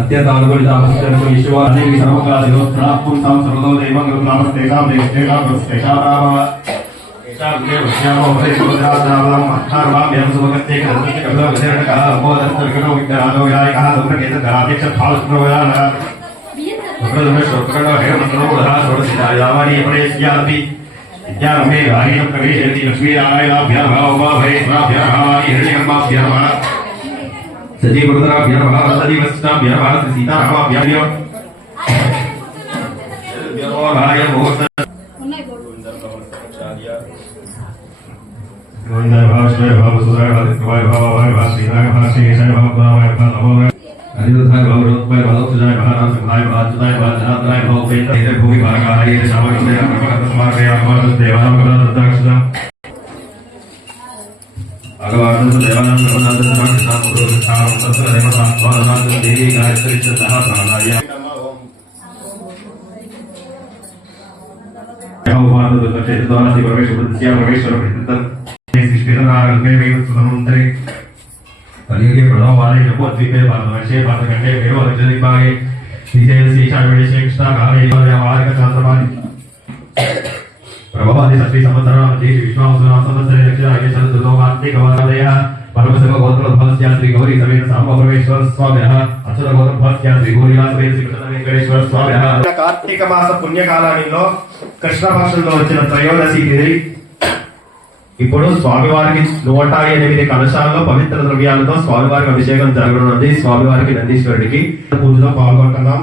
अत्यंत अनुकूलित ईश्वरी सर्वकालिकोत्तरापुंसां सर्वतो देवं गुरुनामस्तेषां देवस्तेषां गुरुस्तेषां रामः एषां देवस्यामो भवेद्भुतराजानां महत्कारवाभ्यां सुभगत्ते कदन्तकबलवदेरणकः अम्बोधस्तर्गणो विघ्नराजो विनायकः धूम्रकेतुकराध्यक्षफालस्प्रवयानः शुक्रदुष्टकरणो हेमन्तरोधः षोडशितायावानि परेस्यापि विद्यारम्भे गायनं प्रवेशयति लक्ष्मीनारायणाभ्यां उमाभयेश्वराभ्यां हिरण्यकर्माभ्यां सजी गुरुधराभ्यां सजी वसिष्ठाभ्यां सीतारामाभ्यां भाय मुहूर्त गोविंदाय भाव श्रेय भाव सुराय भाव दित्वाय भाव भाय भाव श्रीराय भाव श्रीशाय भाव भावाय भाव नमो अनिरुद्धाय भाव रुद्राय भाव सुजाय भाव रामसुधाय भाव जुदाय भाव जनार्दनाय भाव वेदाय भूमि भागाय शामकमय कर्मकर्तस्मार्गय भाव देवानां कर्मकर्तक्षदां भगवान् देवानां कर्मकर्तस्मार्गय गुरुः तत्र देवता स्वाहा देवी गायत्री सह प्राणाय कलियुगे प्रणव वाले जपो द्वीपे भारतवर्षे भारतखंडे वेरो अर्जुनिभागे विजय शीशाविषे कृष्णाकारे वार्ग चंद्रमानि प्रभवादि सत्रि संवत्सरा मध्ये विश्वावसुना संवत्सरे दक्षिणाये शरदृतोकार्तिक वादया परमशिव गोत्रोद्भवस्य श्री गौरी समेत सांब परमेश्वर स्वामिनः अच्युत गोत्रोद्भवस्य श्री गौरीला समेत श्री कृष्ण वेंकटेश्वर स्वामिनः कार्तिक मास पुण्यकालानिलो कृष्ण भाषల్లో వచ్చిన త్రయోదశి తిథి ఇప్పుడు స్వామివారికి 108 కలశాల్లో పవిత్ర ద్రవ్యాలతో స్వామివారికి అభిషేకం జరగనున్నది. స్వామివారికి నందీశ్వరుడికి పూజలో పాల్గొంటున్నాం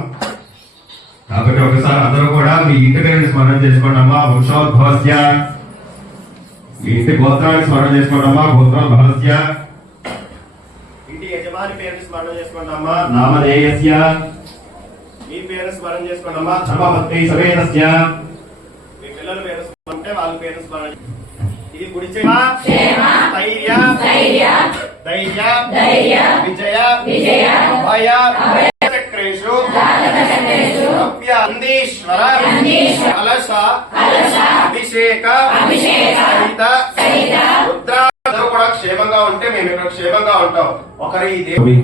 కాబట్టి ఒకసారి అందరూ కూడా మీ ఇంటి పేరుని స్మరణ చేసుకోండి అమ్మా. వంశోద్భవస్య మీ ఇంటి గోత్రాన్ని స్మరణ చేసుకోండి అమ్మా. గోత్రోద్భవస్య ఇంటి యజమాని పేరుని స్మరణ చేసుకోండి అమ్మా. నామధేయస్య మీ పేరు స్మరణ చేసుకోండి అమ్మా. ధర్మపత్ని సమేతస్య మీ పిల్లల పేరు అంటే వాళ్ళ పేరు స్మరణ. ఇది గుడిచే ధైర్య ధైర్య విజయ అభయ చక్రేషు అందీశ్వర కలశ అభిషేక సహిత రుద్ర కూడా క్షేమంగా ఉంటే మేము ఇక్కడ క్షేమంగా ఉంటాం. ఒకరి దేవి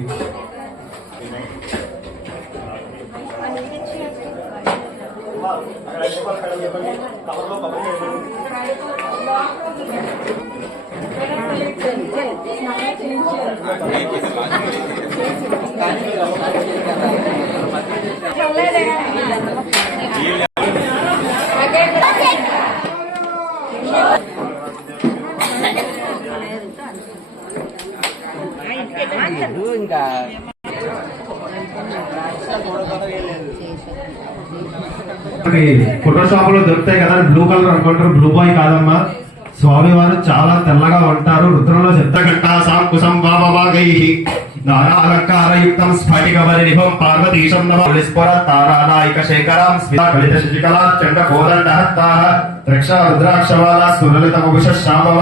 ఫోటోషాప్ లో దొరుకుతాయి కదా బ్లూ కలర్ అనుకుంటారు. బ్లూ బాయ్ కాదమ్మా. స్వామి వారు చాలా తెల్లగా ఉంటారు. రుద్రంలో చెప్తాగంటాసాంకుశం వామవాగై నారాలంకారయుక్తం స్ఫటికవరినిభం పార్వతీశం నమః తారానాయిక శేఖరాం స్మితకలిత శశికళా చండకోదండహస్తాః రక్ష రుద్రాక్షమాలా సులలితమభుష శ్యామవ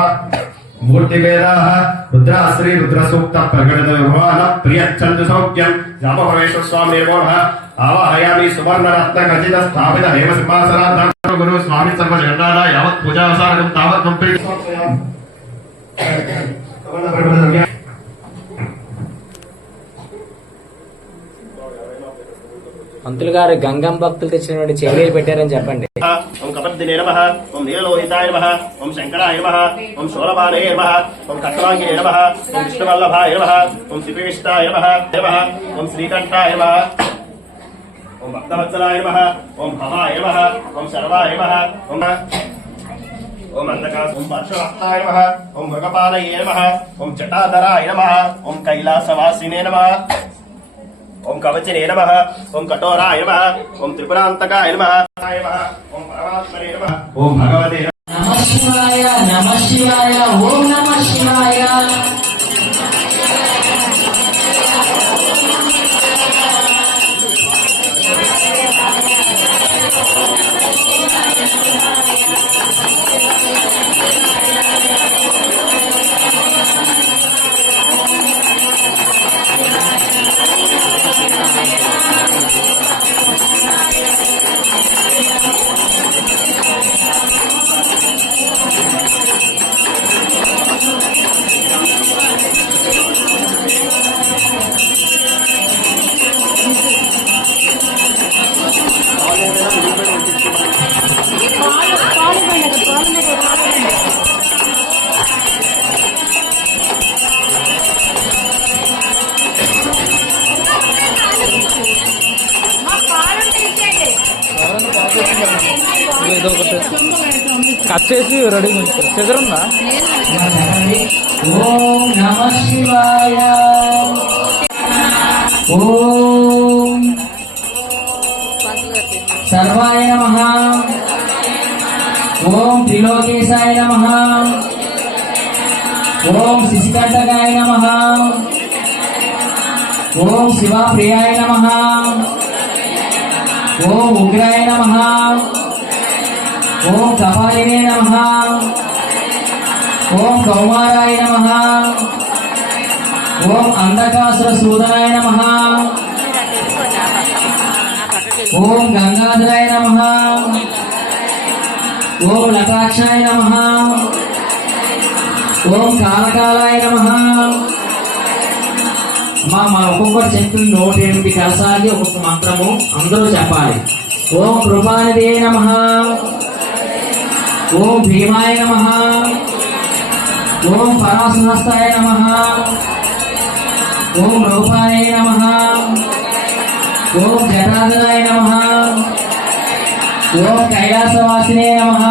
మూర్తివేదాః రుద్రాశ్రీ రుద్రసూక్త ప్రకటిత విభవాన ప్రియచ్చందు సౌఖ్యం రామపరమేశ్వర స్వామి నిర్మోహ ఆవాహయామి సువర్ణరత్న ఖచ్చిత స్థాపిత హేమ సింహాసనార్థం గురు స్వామి సర్వ జగన్నాథ యావత్ పూజావసానం తావత్ కంప్లీట్. మంత్రులు గారు గంగం భక్తులు తెచ్చినటువంటి చెవిలీలు పెట్టారని చెప్పండి. ఓం కపర్దినే నమః, ఓం నీలలోహితాయ నమః, ఓం శంకరాయ నమః, ఓం శూలపాణయ నమః, ఓం కట్వాంగినే నమః, ఓం విష్ణువల్లభాయ నమః, ఓం శ్రీకృష్ణాయ నమః, ఓం శ్రీకంఠాయ నమః, ఓం భక్తవత్సలాయ నమః, ఓం భవాయ నమః, ఓం శర్వాయ నమః, ఓం అంధకాస ఓం పరశుభక్తాయ నమః, ఓం మృగపాలయే నమః, ఓం జటాధరాయ నమః, ఓం కైలాసవాసినే నమః, ఓం కవచనే నమః, ఓం కఠోరాయ నమః, ఓం త్రిపురాంతకాయ నమః, ఓం పరమాత్మనే నమః, ఓం భగవతే నమః శివాయ నమః శివాయ ఓం నమః శివాయ. చేసి రెడీ దగ్గర ఉందా చెప్పండి. ఓం నమ శివాయ. ఓం సర్వాయ నమః. ఓం త్రిలోకేశాయ నమః. ఓం శిశికంఠకాయ నమః. ఓం శివప్రియాయ నమః. ఓం ఉగ్రాయ నమః. ఓం కపాలినే నమః. ఓం కౌమారాయ నమః. ఓం అంధకాసుర సూదనాయ నమః. ఓం గంగాధరాయ నమః. ఓం లటాక్షాయ నమః. ఓం కాలకాలాయ నమః. మా ఒక్కొక్కటి చెప్పిన 108 కలసాలకి ఒక్కొక్క మంత్రము అందరూ చెప్పాలి. ఓం కృపానిదే నమః. ఓం భీమాయ నమః. ఓం పరాశరహస్తాయ నమః. ఓం రూపాయ నమః. ఓం జటాధరాయ నమః. ఓం కైలాసవాసినే నమః.